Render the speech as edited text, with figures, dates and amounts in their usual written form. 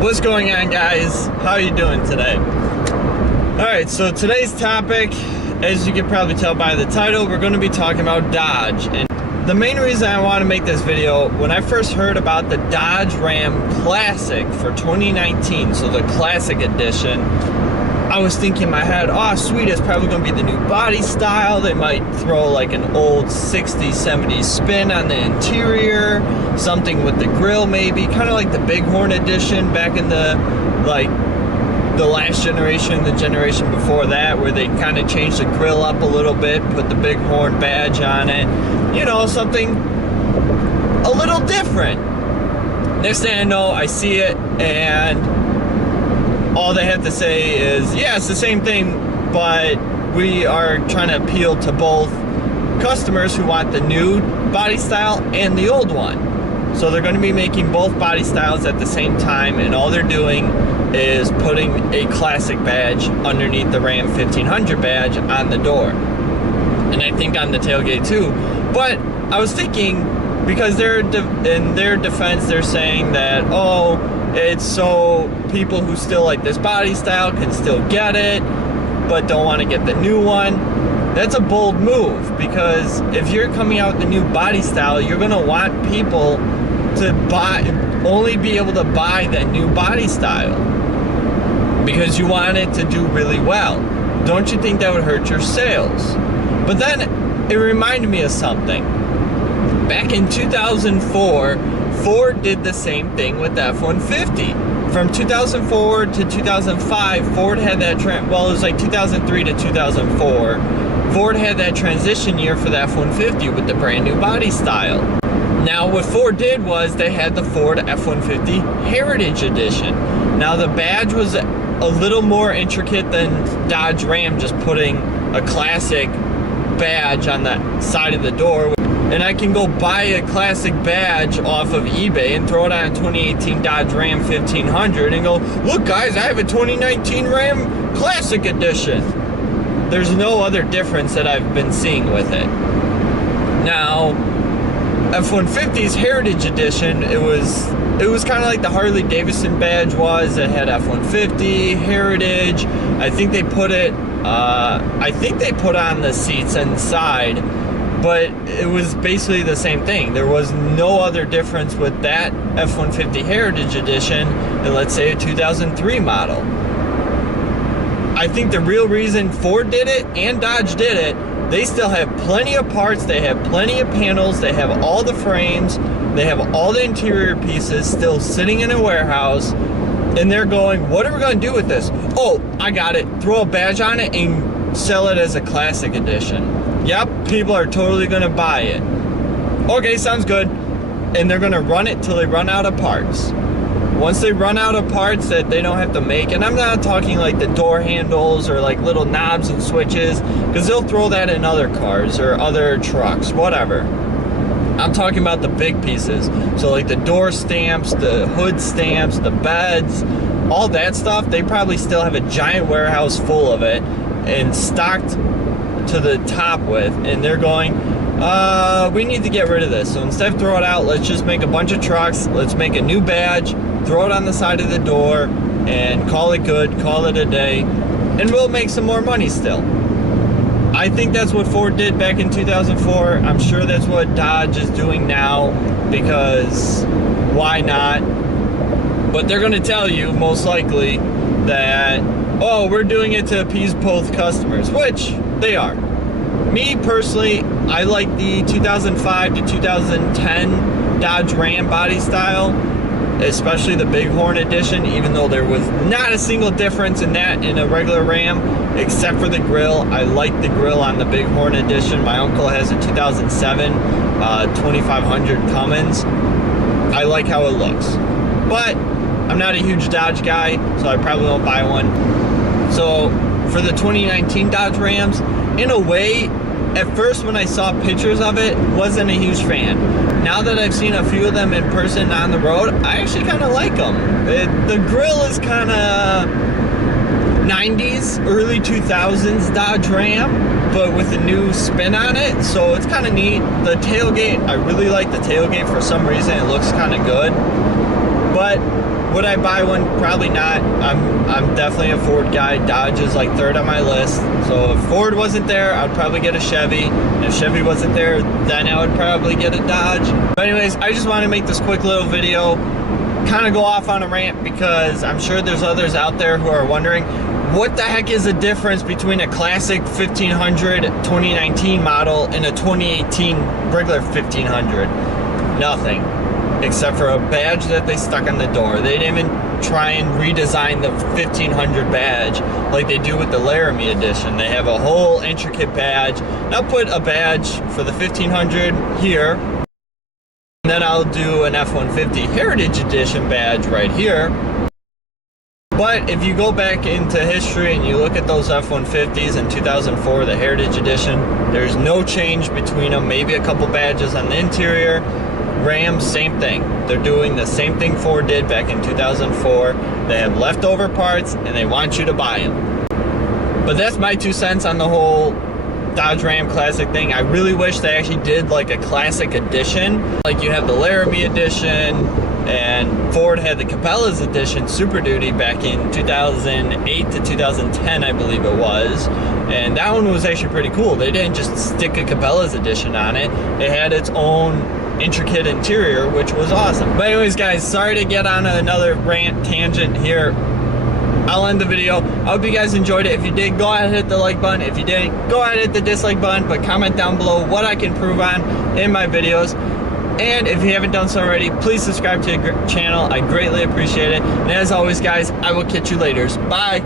What's going on, guys? How are you doing today? Alright, so today's topic, as you can probably tell by the title, we're going to be talking about Dodge. And the main reason I want to make this video, when I first heard about the Dodge Ram Classic for 2019, so the Classic Edition, I was thinking in my head, oh sweet, it's probably going to be the new body style. They might throw like an old 60s, 70s spin on the interior, something with the grill maybe, kind of like the Bighorn Edition back in the, like, the last generation, the generation before that, where they kind of changed the grill up a little bit, put the Bighorn badge on it, you know, something a little different. Next thing I know, I see it, and all they have to say is, yeah, it's the same thing, but we are trying to appeal to both customers who want the new body style and the old one. So they're going to be making both body styles at the same time, and all they're doing is putting a classic badge underneath the Ram 1500 badge on the door. And I think on the tailgate too. But I was thinking, because in their defense, they're saying that, oh, it's so people who still like this body style can still get it, but don't want to get the new one. That's a bold move, because if you're coming out with the new body style, you're going to want people to only be able to buy that new body style, because you want it to do really well. Don't you think that would hurt your sales? But then it reminded me of something. Back in 2004, Ford did the same thing with the F-150. From 2004 to 2005, Ford had that well, it was like 2003 to 2004. Ford had that transition year for the F-150 with the brand new body style. Now what Ford did was they had the Ford F-150 Heritage Edition. Now the badge was a little more intricate than Dodge Ram just putting a classic badge on the side of the door. And I can go buy a classic badge off of eBay and throw it on a 2018 Dodge Ram 1500 and go, look guys, I have a 2019 Ram Classic Edition. There's no other difference that I've been seeing with it. Now, F-150's Heritage Edition, it was kind of like the Harley Davidson badge was. It had F-150, Heritage. I think they put on the seats inside, but it was basically the same thing. There was no other difference with that F-150 Heritage Edition than, let's say, a 2003 model. I think the real reason Ford did it and Dodge did it, they still have plenty of parts, they have plenty of panels, they have all the frames, they have all the interior pieces still sitting in a warehouse, and they're going, what are we going to do with this? Oh, I got it. Throw a badge on it and sell it as a classic edition. Yep, people are totally going to buy it. Okay, sounds good. And they're going to run it till they run out of parts. Once they run out of parts that they don't have to make, and I'm not talking like the door handles or like little knobs and switches, because they'll throw that in other cars or other trucks, whatever. I'm talking about the big pieces. So like the door stamps, the hood stamps, the beds, all that stuff, they probably still have a giant warehouse full of it and stocked to the top with, and they're going, we need to get rid of this. So instead of throw it out, let's just make a bunch of trucks, let's make a new badge, throw it on the side of the door, and call it good, call it a day, and we'll make some more money still. I think that's what Ford did back in 2004. I'm sure that's what Dodge is doing now, because why not? But they're going to tell you, most likely, that, oh, we're doing it to appease both customers, which they are. Me, personally, I like the 2005 to 2010 Dodge Ram body style, especially the Bighorn Edition, even though there was not a single difference in that in a regular Ram, except for the grill. I like the grill on the Bighorn Edition. My uncle has a 2007 2500 Cummins. I like how it looks. But I'm not a huge Dodge guy, so I probably won't buy one. So for the 2019 Dodge Rams, in a way, at first when I saw pictures of it, wasn't a huge fan. Now that I've seen a few of them in person on the road, I actually kind of like them. The grill is kind of 90s, early 2000s Dodge Ram, but with a new spin on it, so it's kind of neat. The tailgate, I really like the tailgate for some reason. It looks kind of good. But Would I buy one? Probably not. I'm definitely a Ford guy. Dodge is like third on my list. So if Ford wasn't there, I'd probably get a Chevy. And if Chevy wasn't there, then I would probably get a Dodge. But anyways, I just want to make this quick little video, kind of go off on a rant, because I'm sure there's others out there who are wondering, what the heck is the difference between a classic 1500 2019 model and a 2018 regular 1500? Nothing, except for a badge that they stuck on the door. They didn't even try and redesign the 1500 badge like they do with the Laramie edition. They have a whole intricate badge. I'll put a badge for the 1500 here, and then I'll do an F-150 Heritage Edition badge right here. But if you go back into history and you look at those F-150s in 2004, the Heritage Edition, there's no change between them. Maybe a couple badges on the interior. Rams, same thing. They're doing the same thing Ford did back in 2004. They have leftover parts and they want you to buy them. But that's my 2 cents on the whole Dodge Ram Classic thing. I really wish they actually did like a Classic Edition. Like you have the Laramie Edition, and Ford had the Cabela's Edition Super Duty back in 2008 to 2010, I believe it was. And that one was actually pretty cool. They didn't just stick a Cabela's Edition on it. It had its own intricate interior, which was awesome. But anyways, guys, sorry to get on another rant tangent here. I'll end the video. I hope you guys enjoyed it. If you did, go ahead and hit the like button. If you didn't, go ahead and hit the dislike button, but comment down below what I can improve on in my videos. And if you haven't done so already, please subscribe to the channel. I greatly appreciate it. And as always, guys, I will catch you later. Bye.